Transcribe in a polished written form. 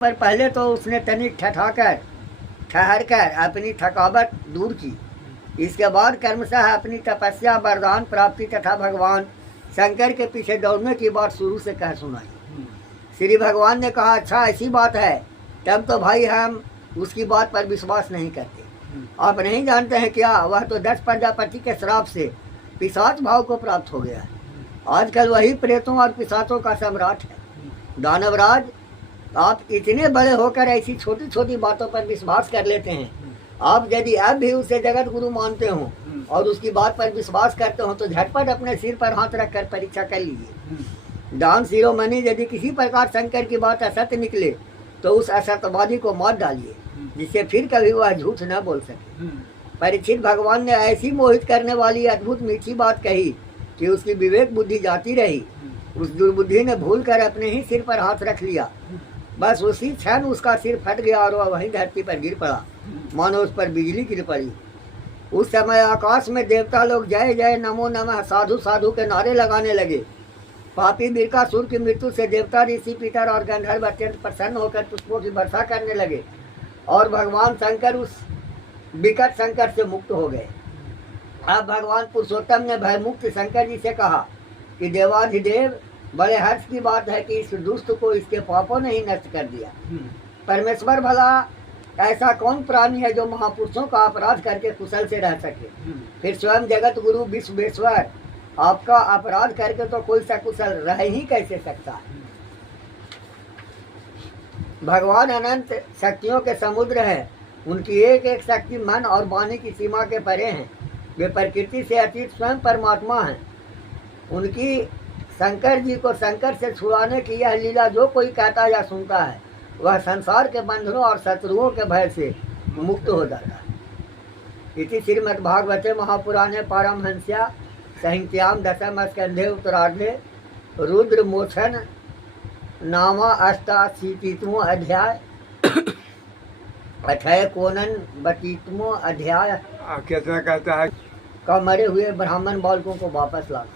पर पहले तो उसने तनिक ठहर कर अपनी थकावट दूर की। इसके बाद कर्मशः अपनी तपस्या वरदान प्राप्ति तथा भगवान शंकर के पीछे दौड़ने की बात शुरू से कह सुनाई। श्री भगवान ने कहा, अच्छा ऐसी बात है, तब तो भाई हम उसकी बात पर विश्वास नहीं करते। आप नहीं जानते हैं क्या, वह तो 10 प्रजापति के श्राप से पिशाच भाव को प्राप्त हो गया है। आजकल वही प्रेतों और पिशाचों का सम्राट है। दानवराज, आप इतने बड़े होकर ऐसी छोटी छोटी बातों पर विश्वास कर लेते हैं। आप यदि अब भी उसे जगत गुरु मानते हो और उसकी बात पर विश्वास करते हो तो झटपट अपने सिर पर हाथ रखकर परीक्षा कर लीजिए। दान शिरोमणि, यदि किसी प्रकार शंकर की बात असत्य निकले तो उस असत्यवादी को मार डालिए, जिससे फिर कभी वह झूठ न बोल सके। परीक्षित, भगवान ने ऐसी मोहित करने वाली अद्भुत मीठी बात कही कि उसकी विवेक बुद्धि जाती रही। उस दुर्बुद्धि ने भूल कर अपने ही सिर पर हाथ रख लिया। बस उसी क्षण उसका सिर फट गया और वह वहीं धरती पर गिर पड़ा, मानो उस पर बिजली गिर पड़ी। उस समय आकाश में देवता लोग जय जय नमो नमः साधु साधु के नारे लगाने लगे। पापी बिरकासुर की मृत्यु से देवता, ऋषि, पितर और गंधर्व अत्यंत प्रसन्न होकर पुष्पों की वर्षा करने लगे और भगवान शंकर उस विकट संकट से मुक्त हो गए। अब भगवान पुरुषोत्तम ने भयमुक्त शंकर जी से कहा कि देवाधिदेव, बड़े हर्ष की बात है कि इस दुष्ट को इसके पापों ने ही नष्ट कर दिया। परमेश्वर, भला ऐसा कौन प्राणी है जो महापुरुषों का अपराध करके कुशल से रह सके। फिर स्वयं जगत गुरु विश्वेश्वर आपका अपराध करके तो कोई सकुशल रह ही कैसे सकता है। भगवान अनंत शक्तियों के समुद्र है। उनकी एक एक शक्ति मन और वाणी की सीमा के परे हैं। वे प्रकृति से अतीत स्वयं परमात्मा हैं। उनकी शंकर जी को शंकर से छुड़ाने की यह लीला जो कोई कहता या सुनता है, वह संसार के बंधनों और शत्रुओं के भय से मुक्त हो जाता है। इति श्रीमद्भागवते महापुराणे पारमहंस्या संहितायां दशम स्कंधे उत्तरार्धे रुद्रमोचन नामा 88वां अध्याय अठय कोनन 32वां अध्याय कैसा कहता है का मरे हुए ब्राह्मण बालकों को वापस लाना।